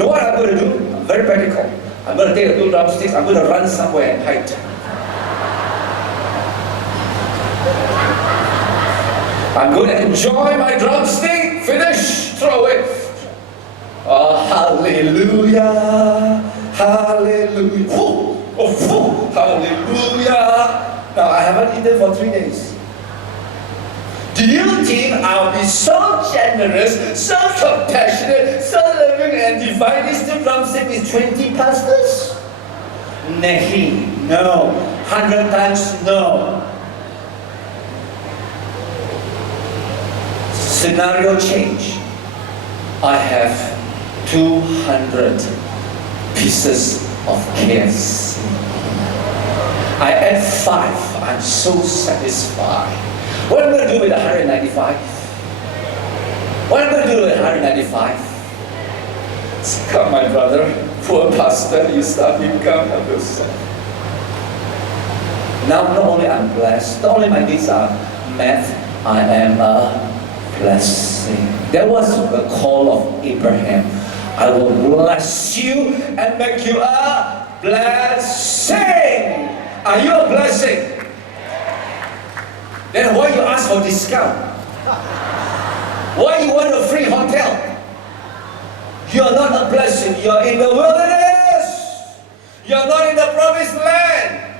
know what I'm going to do? I'm very practical. I'm going to take the 2 drumsticks, I'm going to run somewhere and hide. I'm going to enjoy my drumstick, finish, throw it. Oh, hallelujah, hallelujah, hallelujah. Now, I haven't eaten for 3 days. Do you think I'll be so generous, so compassionate, so loving and divine this 2 drumstick with 20 pastors? Nahi, no. 100 times no. Scenario change. I have 200 pieces of KFC. I add 5. I'm so satisfied. What am I going to do with 195? What am I going to do with 195? Come, my brother, poor pastor, you start income of yourself. Now, not only I'm blessed, not only my needs are met, I am a blessing. That was the call of Abraham. I will bless you and make you a blessing. Are you a blessing? Then why you ask for discount? Why you want a free hotel? You are not a blessing. You are in the wilderness. You are not in the promised land.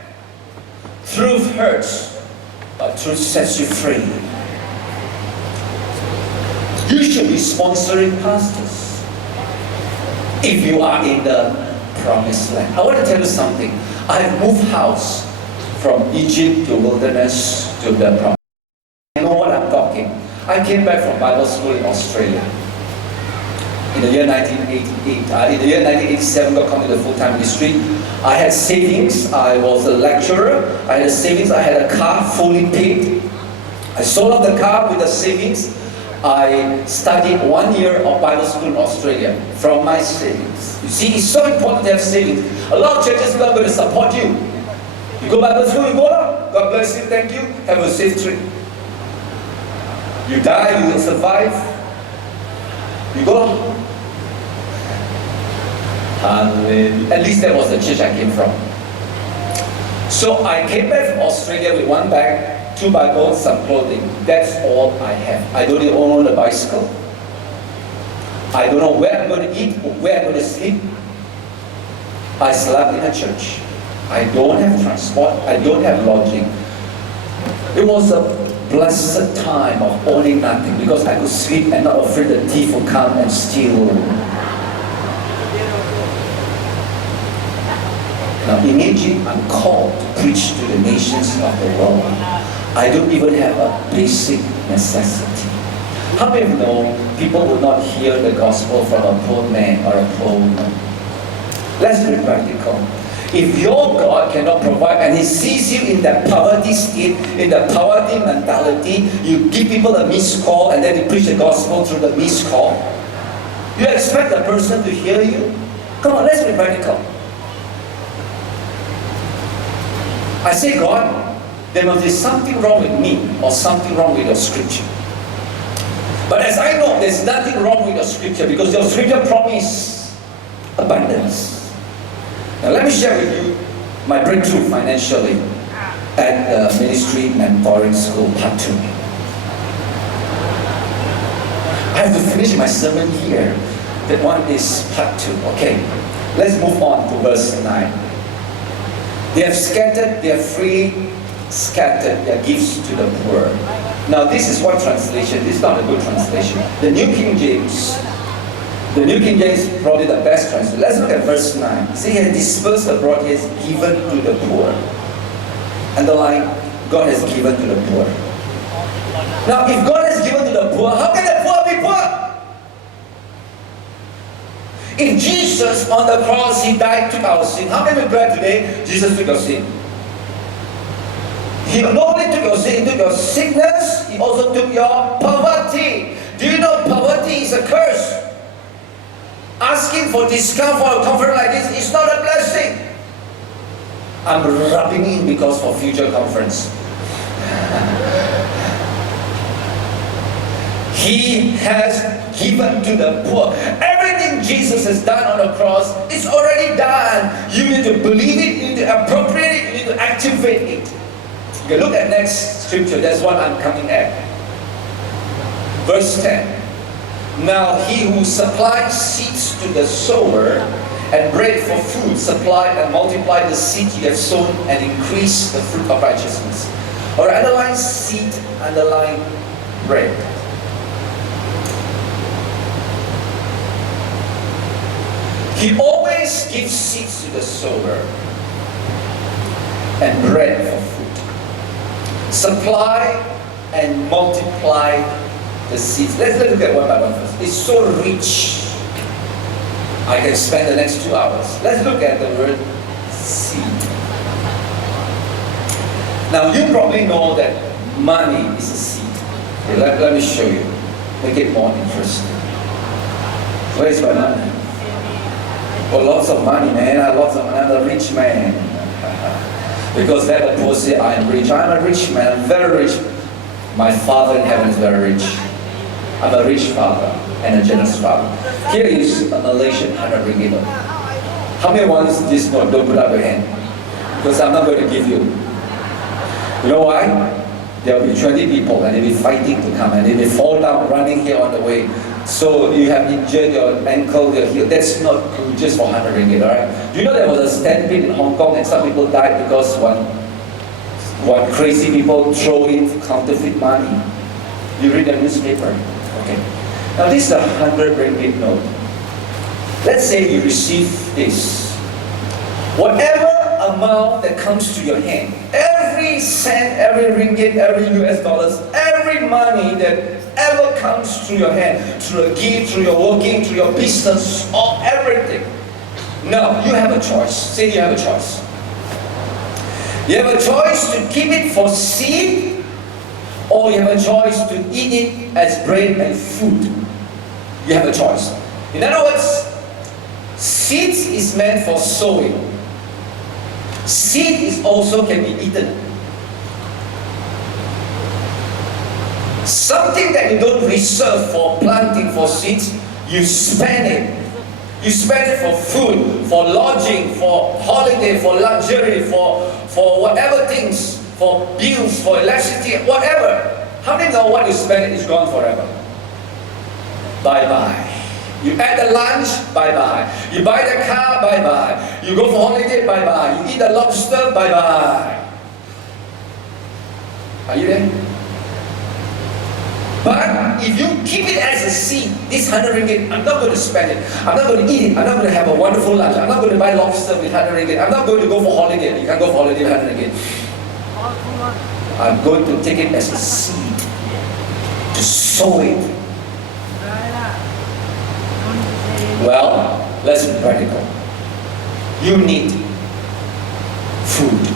Truth hurts, but truth sets you free. You should be sponsoring pastors if you are in the promised land. I want to tell you something. I have moved house from Egypt to wilderness to the promised. I know what I'm talking. I came back from Bible school in Australia in the year 1988. In the year 1987, got come to the full-time ministry. I had savings. I was a lecturer. I had savings. I had a car fully paid. I sold off the car with the savings. I studied 1 year of Bible school in Australia from my savings. You see, it's so important to have savings. A lot of churches are not going to support you. You go Bible school, you go out. God bless you, thank you. Have a safe trip. You die, you will survive. You go out. Hallelujah. At least that was the church I came from. So I came back from Australia with 1 bag, 2 Bibles, some clothing. That's all I have. I don't even own a bicycle. I don't know where I'm going to eat, where I'm going to sleep. I slept in a church. I don't have transport. I don't have lodging. It was a blessed time of owning nothing because I could sleep and not afraid the thief would come and steal. Now in Egypt, I'm called to preach to the nations of the world. I don't even have a basic necessity. How many of you know people will not hear the gospel from a poor man or a poor woman? Let's be practical. If your God cannot provide and He sees you in that poverty state, in the poverty mentality, you give people a missed call and then you preach the gospel through the missed call, you expect the person to hear you? Come on, let's be practical. I say, God, there must be something wrong with me or something wrong with your scripture. But as I know, there's nothing wrong with your scripture because your scripture promises abundance. Now let me share with you my breakthrough financially at the Ministry Mentoring School, Part 2. I have to finish my sermon here. That one is Part 2. Okay, let's move on to verse 9. They have scattered, they have freely scattered their gifts to the poor. Now this is one translation, this is not a good translation. The New King James probably the best translation. Let's look at verse 9. See, He has dispersed abroad, He has given to the poor. Underline, God has given to the poor. Now if God has given to the poor, how can the poor be poor? If Jesus on the cross, He died, took our sin, how can we glad today Jesus took your sin? He not only took your sin, He took your sickness, He also took your poverty. Do you know poverty is a curse? Asking for discount for a conference like this is not a blessing. I'm rubbing in because for future conference. He has given to the poor. Everything everything Jesus has done on the cross is already done. You need to believe it, you need to appropriate it, you need to activate it. Okay, look at next scripture. That's what I'm coming at. Verse 10. Now he who supplies seeds to the sower and bread for food, supply and multiply the seed you have sown and increase the fruit of righteousness. Or underline seed, underline bread. He always gives seeds to the sower and bread for food. Supply and multiply the seeds. Let's look at one by one first. It's so rich. I can spend the next 2 hours. Let's look at the word seed. Now you probably know that money is a seed. Okay, let me show you. Make it more interesting. Where is my money? Oh, lots of money, man. Lots of money. I'm a rich man. Because let the poor say I am rich. I'm a rich man. I'm very rich. My Father in heaven is very rich. I'm a rich father and a generous father. Here is a Malaysian 100 ringgit note. How many wants this note? Don't put up your hand. Because I'm not going to give you. You know why? There will be 20 people and they'll be fighting to come and they will fall down running here on the way. So you have injured your ankle, your heel. That's not good just for 100 ringgit, alright? Do you know there was a stampede in Hong Kong and some people died because one crazy people throw in counterfeit money? You read the newspaper. Okay. Now this is a 100 ringgit note. Let's say you receive this. Whatever amount that comes to your hand, every cent, every ringgit, every US dollars, every money that ever comes through your hand, through a gift, through your working, through your business, or everything. Now, you have a choice. Say you have a choice. You have a choice to keep it for seed, or you have a choice to eat it as bread and food. You have a choice. In other words, seeds is meant for sowing. Seed is also can be eaten. Something that you don't reserve for planting for seeds, you spend it. You spend it for food, for lodging, for holiday, for luxury, for whatever things, for bills, for electricity, whatever. How many know what you spend is gone forever? Bye-bye. You add the lunch, bye-bye. You buy the car, bye-bye. You go for holiday, bye-bye. You eat the lobster, bye-bye. Are you there? But if you keep it as a seed, this 100 ringgit, I'm not going to spend it. I'm not going to eat it. I'm not going to have a wonderful lunch. I'm not going to buy lobster with 100 ringgit. I'm not going to go for holiday. You can't go for holiday with 100 ringgit. I'm going to take it as a seed, to sow it. Well, let's be practical. You need food.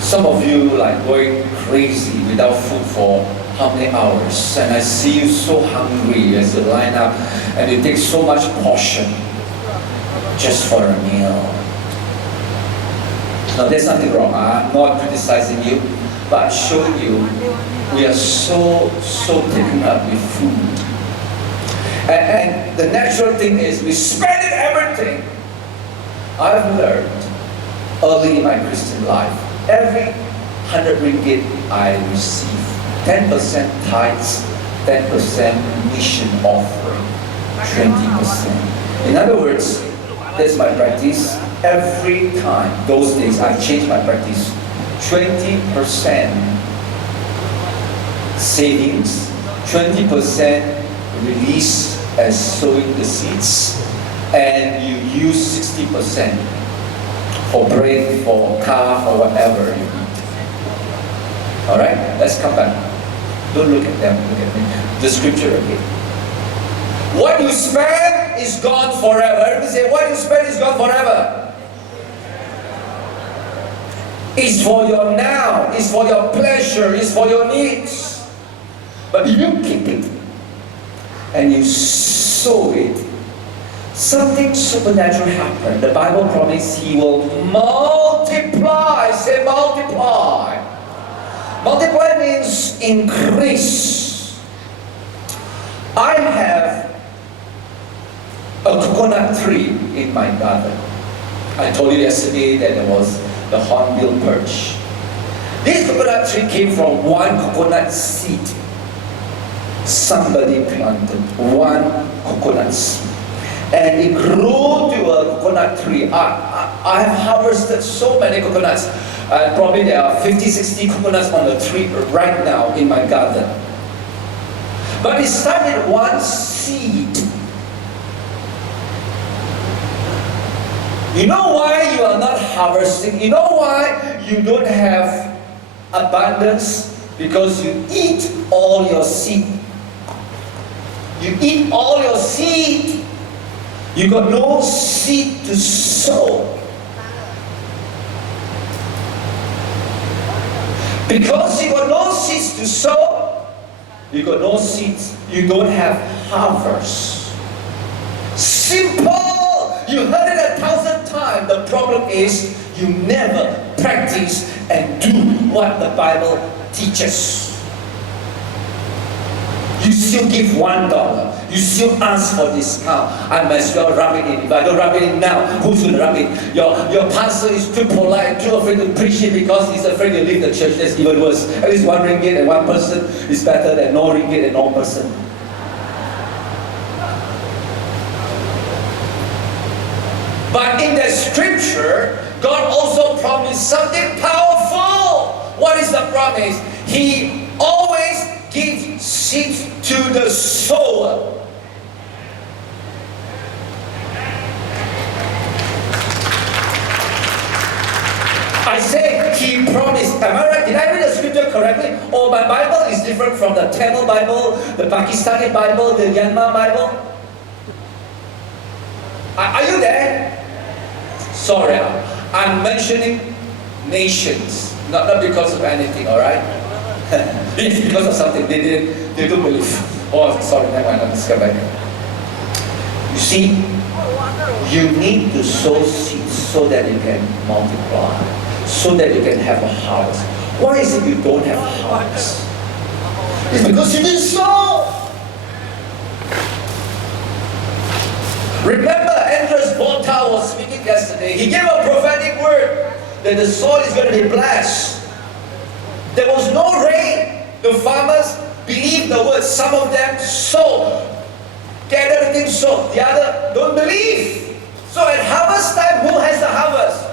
Some of you like going crazy without food for how many hours? And I see you so hungry as you line up and you take so much portion just for a meal. Now there's nothing wrong. I'm not criticizing you, but showing you we are so taken up with food. And the natural thing is we spend it everything. I've learned early in my Christian life, every 100 ringgit I receive, 10% tithes, 10% mission offering, 20%. In other words, that's my practice. Every time, those days, I changed my practice. 20% savings, 20% release as sowing the seeds, and you use 60% for bread, for car, for whatever you need. Alright, let's come back. Don't look at them, look at me. The scripture again. What you spend is gone forever. Everybody say, what you spend is gone forever. It's for your now, it's for your pleasure, it's for your needs. But if you keep it and you sow it, something supernatural happens. The Bible promises He will multiply. Say multiply. Multiply means increase. I have a coconut tree in my garden. I told you yesterday that there was the hornbill perch. This coconut tree came from one coconut seed. Somebody planted one coconut seed. And it grew to a coconut tree. I have harvested so many coconuts. Probably there are 50, 60 coconuts on the tree right now in my garden. But it started one seed. You know why you are not harvesting? You know why you don't have abundance? Because you eat all your seed. You eat all your seed. You got no seed to sow. Because you got no seeds to sow, you got no seeds, you don't have harvest. Simple! You heard it 1,000 times. The problem is you never practice and do what the Bible teaches. You still give $1. You still ask for discount. I might as well rub it in. If I don't rub it in now, who's going to rub it? Your pastor is too polite, too afraid to preach it because he's afraid to leave the church. That's even worse. At least one ringgit and one person is better than no ringgit and no person. But in the scripture, God also promised something powerful. What is the promise? He always gives seed to the sower. I say He promised. Am I right? Did I read the scripture correctly? Or my Bible is different from the Tamil Bible, the Pakistani Bible, the Myanmar Bible? Are you there? Sorry, I'm mentioning nations, not because of anything, alright? It's because of something they don't believe. Oh, sorry, never mind, let's go back. You see, you need to sow seeds so that you can multiply, so that you can have a harvest. Why is it you don't have a harvest? It's because you didn't sow. Remember, Andres Bonta was speaking yesterday. He gave a prophetic word that the soil is going to be blessed. There was no rain. The farmers believed the word. Some of them sow, get everything sown. The other don't believe. So at harvest time, who has the harvest?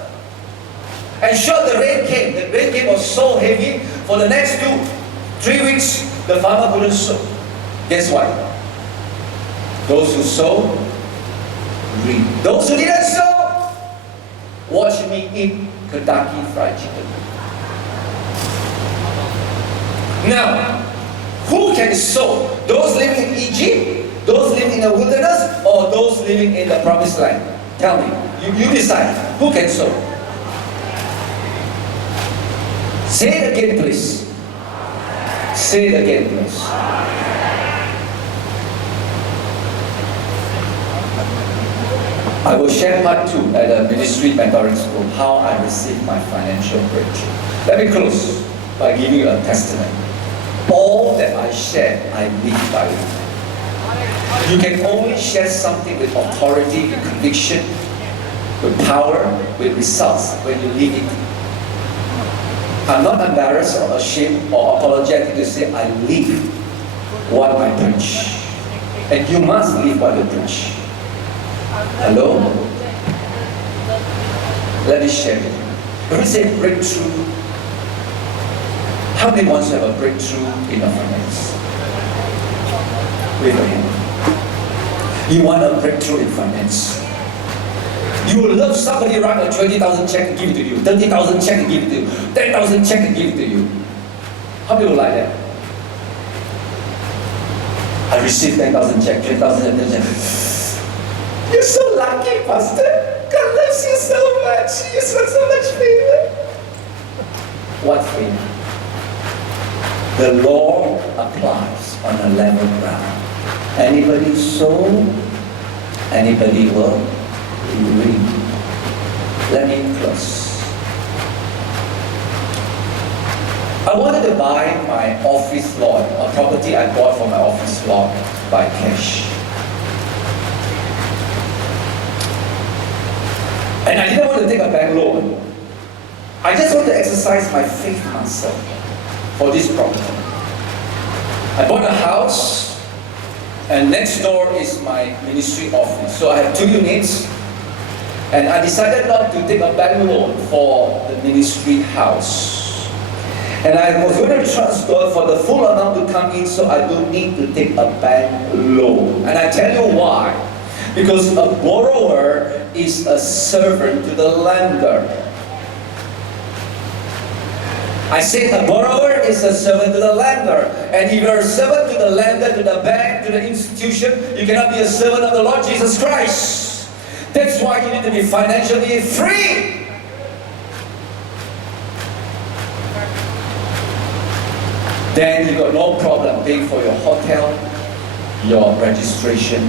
And sure, the rain came. The rain came was so heavy. For the next 2-3 weeks, the farmer couldn't sow. Guess what? Those who sow, reap. Those who didn't sow, watch me eat Kentucky Fried Chicken. Now, who can sow? Those living in Egypt, those living in the wilderness, or those living in the promised land? Tell me. You decide. Who can sow? Say it again, please. Say it again, please. I will share part 2 at the ministry mentoring school, how I received my financial breakthrough. Let me close by giving you a testament. All that I share, I live by it. You can only share something with authority, with conviction, with power, with results when you live it. I'm not embarrassed or ashamed or apologetic to say I live what I preach. And you must live what you preach. Hello? Let me share with you. When we say breakthrough, how many wants to have a breakthrough in your finance? Wave your hand. You want a breakthrough in finance. You will love somebody write a 20,000 check and give it to you, 30,000 check and give it to you, 10,000 check and give it to you. How many would like that? I received 10,000 check, 20,000 check. You're so lucky, Pastor. God loves you so much. You show so much favor. What favor? The law applies on a level ground. Anybody sow, anybody will reap. Let me close. I wanted to buy my office lot, a property I bought for my office lot by cash. And I didn't want to take a bank loan. I just want to exercise my faith muscle for this property. I bought a house, and next door is my ministry office. So I have 2 units, and I decided not to take a bank loan for the ministry house. And I was going to trust God for the full amount to come in, so I don't need to take a bank loan. And I tell you why. Because a borrower is a servant to the lender. I say a borrower is a servant to the lender. And if you're a servant to the lender, to the bank, to the institution, you cannot be a servant of the Lord Jesus Christ. That's why you need to be financially free. Then you got no problem paying for your hotel, your registration.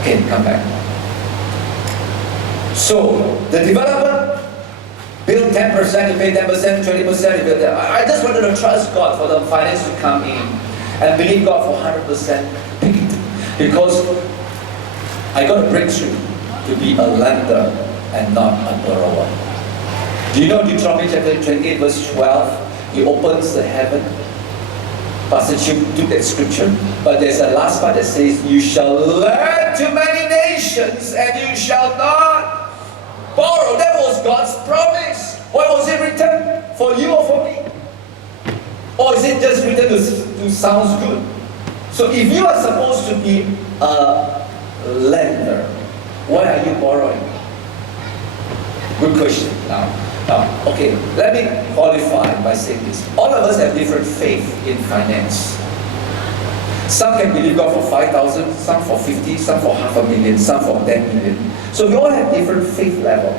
Okay, come back. So, the developer build 10%, you pay 10%, 20%, you build that. I just wanted to trust God for the finance to come in and believe God for 100% paid. Because I got a breakthrough to be a lender and not a borrower. Do you know Deuteronomy chapter 28 verse 12? He opens the heaven. Pastor Chim took that scripture, but there's a last part that says, you shall lend to many nations and you shall not borrow. That was God's promise. Why was it written? For you or for me? Or is it just written to sound good? So if you are supposed to be a lender, why are you borrowing? Good question. Now, okay, let me qualify by saying this. All of us have different faith in finance. Some can believe God for 5,000, some for 50, some for 500,000, some for 10 million. So we all have different faith level.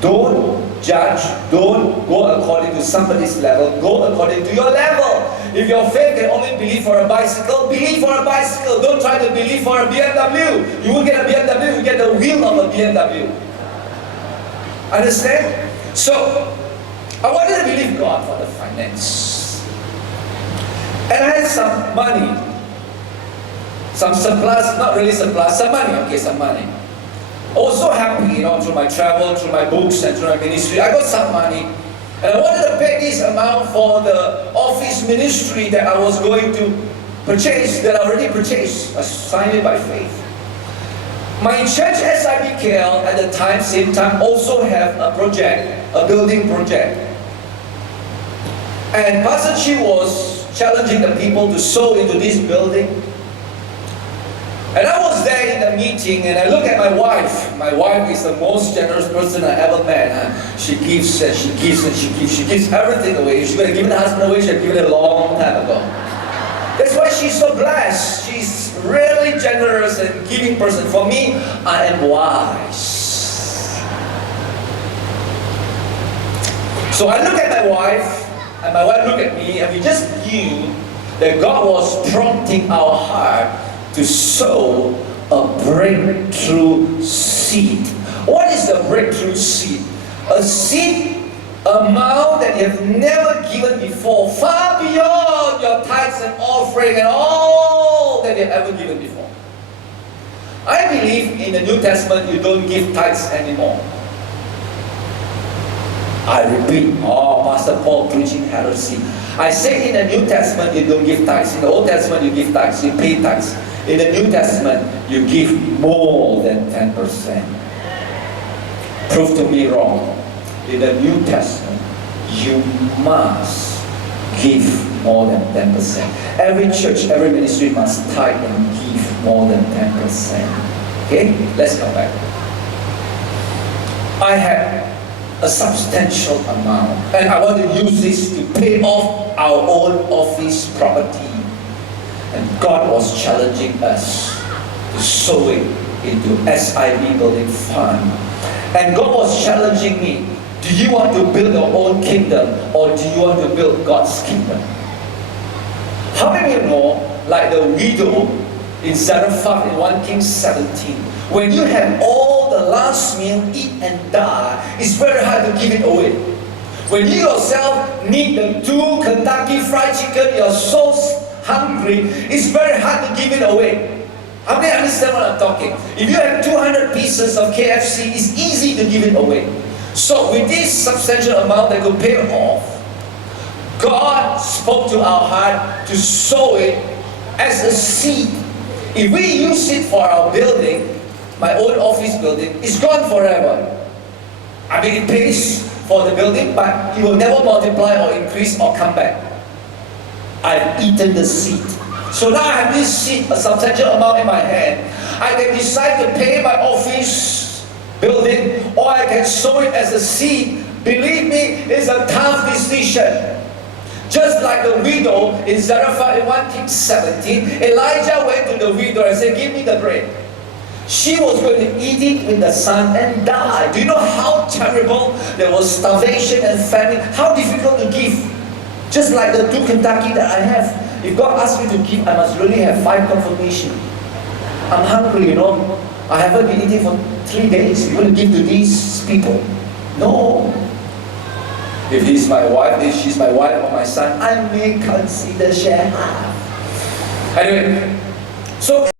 Don't judge, don't go according to somebody's level, go according to your level. If your faith can only believe for a bicycle, believe for a bicycle. Don't try to believe for a BMW. You will get a BMW, you get the wheel of a BMW. Understand? So, I wanted to believe God for the finance. And I had some money. Some surplus, not really surplus, some money, okay, some money. I was so happy, through my travel, through my books, and through my ministry. I got some money. And I wanted to pay this amount for the office ministry that I was going to purchase, that I already purchased. I signed it by faith. My church SIBKL at the time, same time, also have a project, a building project. And Pastor Chi was challenging the people to sow into this building. And I was there in the meeting and I look at my wife. My wife is the most generous person I ever met. She gives and she gives and she gives. She gives everything away. If she would have given her husband away, she would have given it a long time ago. That's why she's so blessed. She's really generous and giving person. For me, I am wise. So I look at my wife, and my wife look at me, and we just knew that God was prompting our heart to sow a breakthrough seed. What is the breakthrough seed? A seed amount that you have never given before, far beyond your tithes and offering and all that you have ever given before. I believe in the New Testament you don't give tithes anymore. I repeat, Pastor Paul preaching heresy. I say in the New Testament you don't give tithes. In the Old Testament you give tithes, you pay tithes. In the New Testament you give more than 10%. Prove to me wrong. In the New Testament, you must give more than 10%. Every church, every ministry must tithe and give more than 10%. Okay, let's come back. I had a substantial amount, and I want to use this to pay off our own office property. And God was challenging us to sow it into SIB building fund. And God was challenging me. Do you want to build your own kingdom or do you want to build God's kingdom? How many of you know, like the widow in Zarephath in 1 Kings 17, when you have all the last meal, eat and die, it's very hard to give it away. When you yourself need the 2 Kentucky Fried Chicken, you're so hungry, it's very hard to give it away. How many understand what I'm talking? If you have 200 pieces of KFC, it's easy to give it away. So with this substantial amount that could pay off, God spoke to our heart to sow it as a seed. If we use it for our building, my old office building, it's gone forever. I mean, it pays for the building, but it will never multiply or increase or come back. I've eaten the seed. So now I have this seed, a substantial amount in my hand. I can decide to pay my office building, or I can sow it as a seed. Believe me, it's a tough decision. Just like the widow in Zarephath in 1 Kings 17, Elijah went to the widow and said, give me the bread. She was going to eat it with the sun and die. Do you know how terrible? There was starvation and famine. How difficult to give. Just like the 2 Kentucky that I have. If God asks me to give, I must really have 5 confirmation. I'm hungry, you know. I haven't been eating for 3 days. You want to give to these people? No. If he's my wife, if she's my wife or my son, I may consider share half. Anyway, so